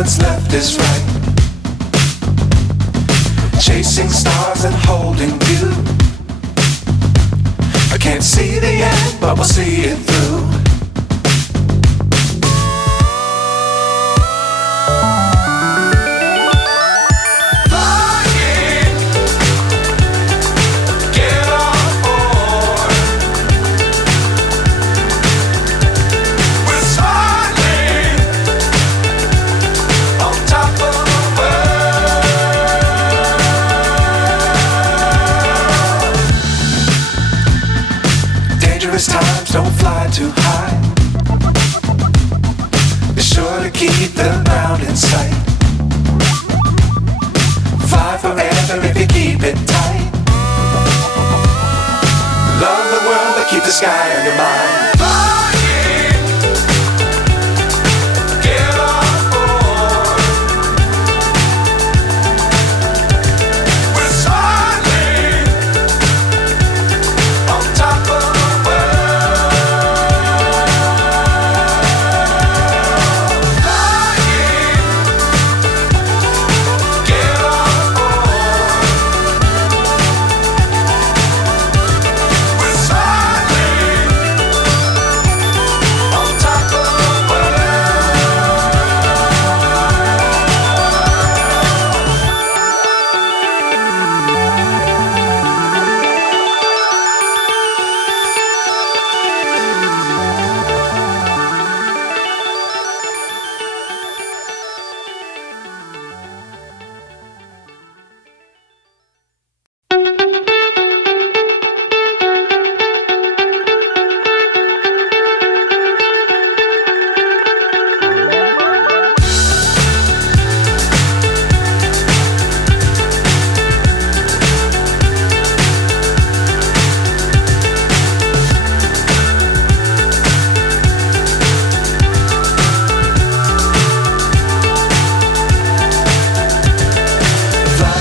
what's left is right. Chasing stars and holding you. I can't see the end, but we'll see it through. Times don't fly too high. Be sure to keep the ground in sight. Fly forever if you keep it tight. Love the world but keep the sky on your mind.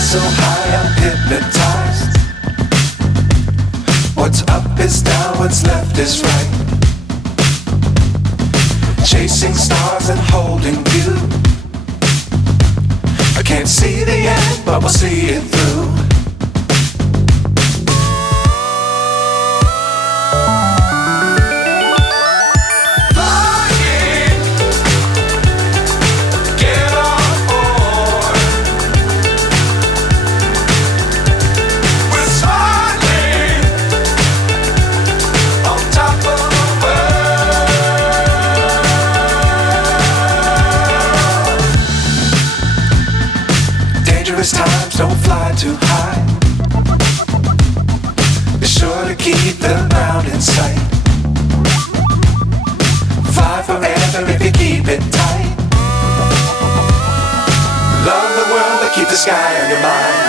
So high I'm hypnotized. What's up is down, what's left is right. Chasing stars and holding you. I can't see the end, but we'll see it through. Times don't fly too high. Be sure to keep the ground in sight. Fly forever if you keep it tight. Love the world but keep the sky on your mind.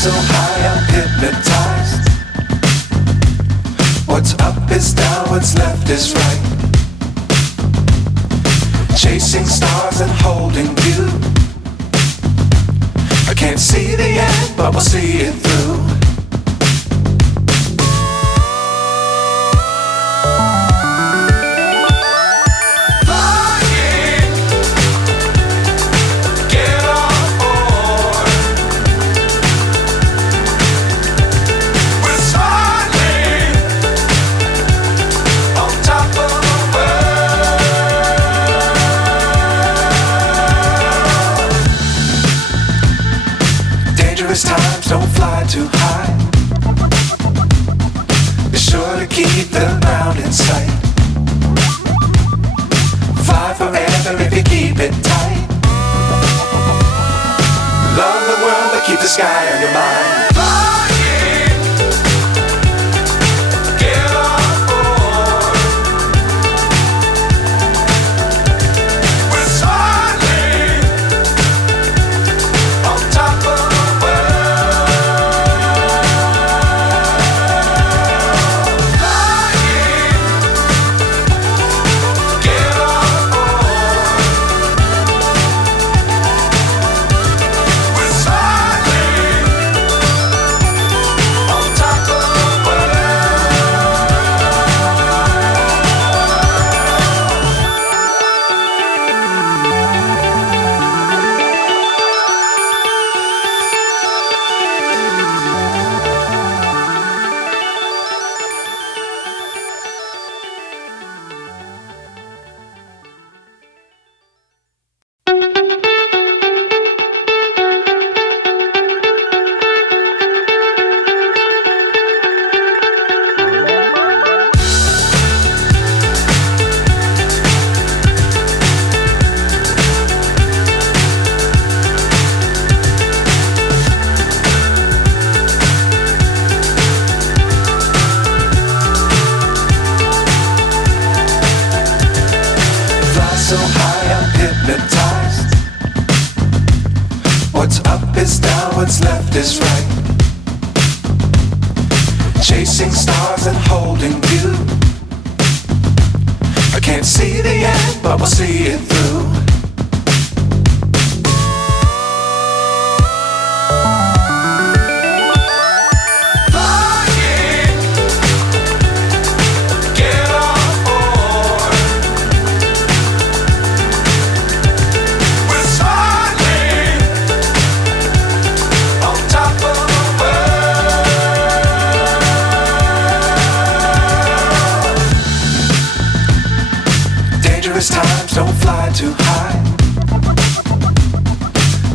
So high I'm hypnotized. What's up is down, what's left is right. Chasing stars and holding you. I can't see the end, but we'll see it through. high. Be sure to keep the ground in sight. Fly forever if you keep it tight. Love the world but keep the sky on your mind. So high I'm hypnotized. What's up is down, what's left is right. Chasing stars and holding you. I can't see the end, but we'll see it through. Times don't fly too high.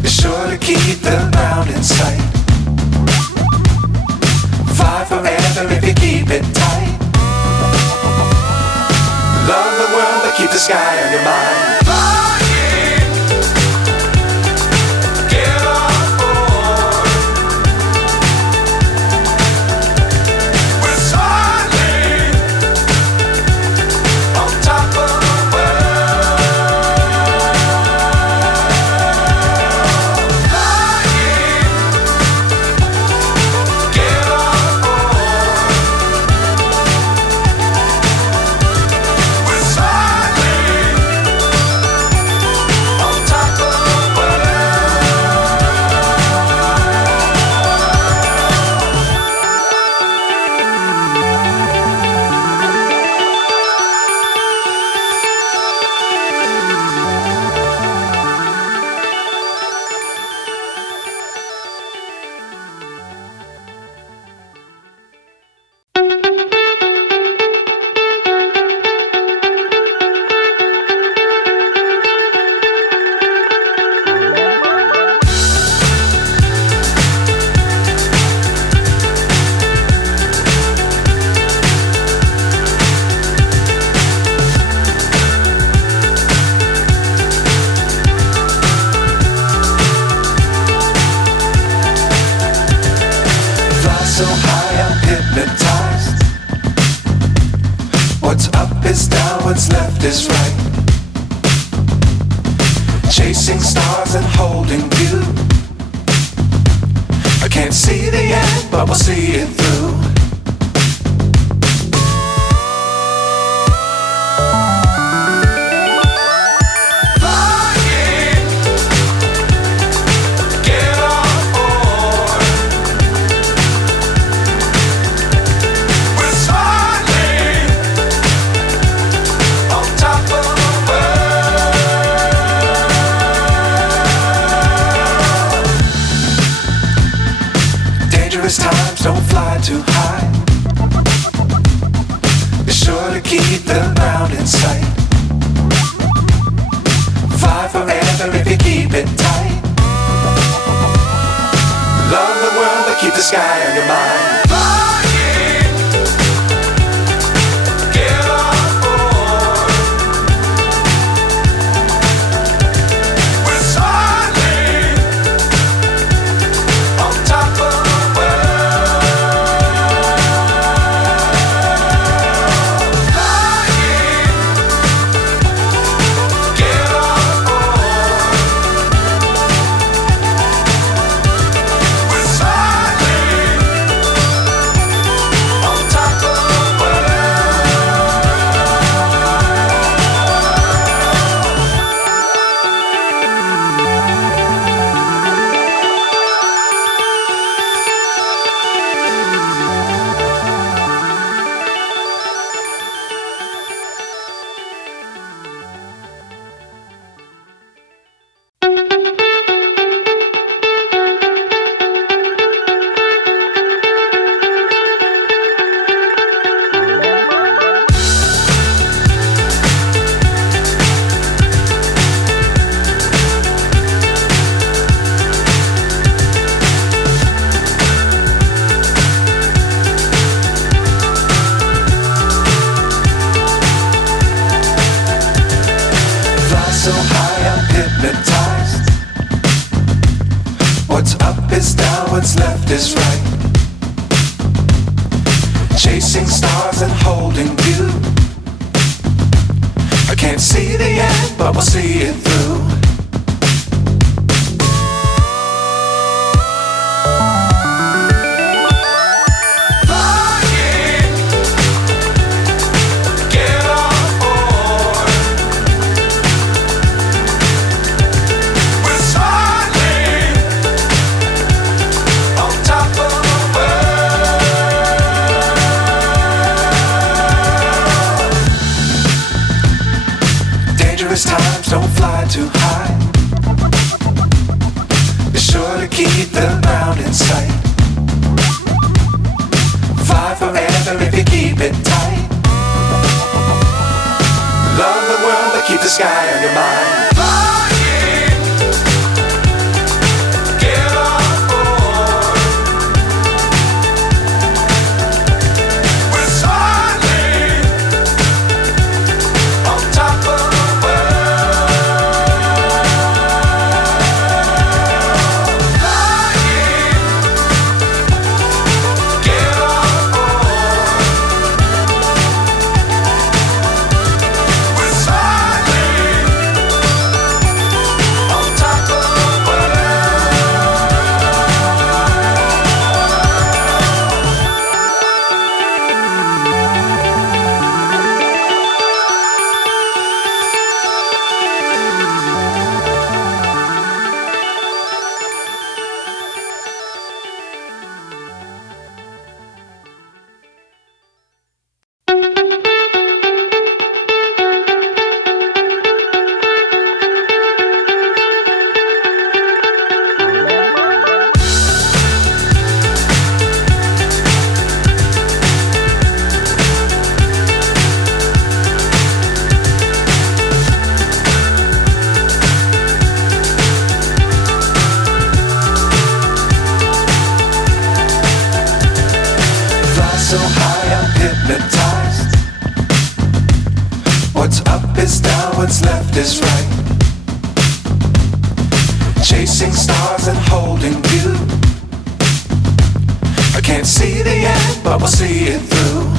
Be sure to keep the ground in sight. Fly forever if you keep it tight. Love the world but keep the sky on your mind. So high I'm hypnotized. What's up is down, what's left is right. Chasing stars and holding you. I can't see the end, but we'll see it through. Times don't fly too high. Be sure to keep the ground in sight. Fly forever if you keep it tight. Love the world but keep the sky on your mind. Flying, get on board. We're soaring on top of the world. Flying, get on board. We're soaring on top of the world. Fly so high, I'm hypnotized. What's up is down, what's left is right. Chasing stars and holding you. I can't see the end, but we'll see it through. Flying, get on board. We're soaring on top of the world. Dangerous times, don't fly too high. Be sure to keep the ground in sight. Fly forever if you keep it tight. Love the world, but keep the sky on your mind. Flying, get on board. We're soaring on top of the world. Flying, get on board. We're soaring on top of the world. Fly so high, I'm hypnotized. What's up is down, what's left is right. Chasing stars and holding you. I can't see the end, but we'll see it through.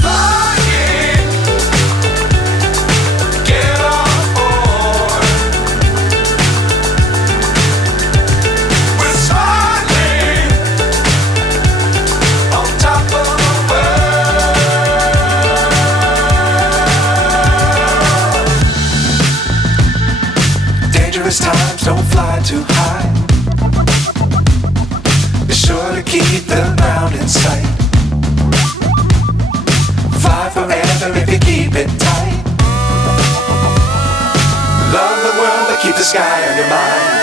Flying, get on board. We're soaring on top of the world. Dangerous times, don't fly too high. Be sure to keep the ground in sight. Fly forever if you keep it tight. Love the world, but keep the sky on your mind.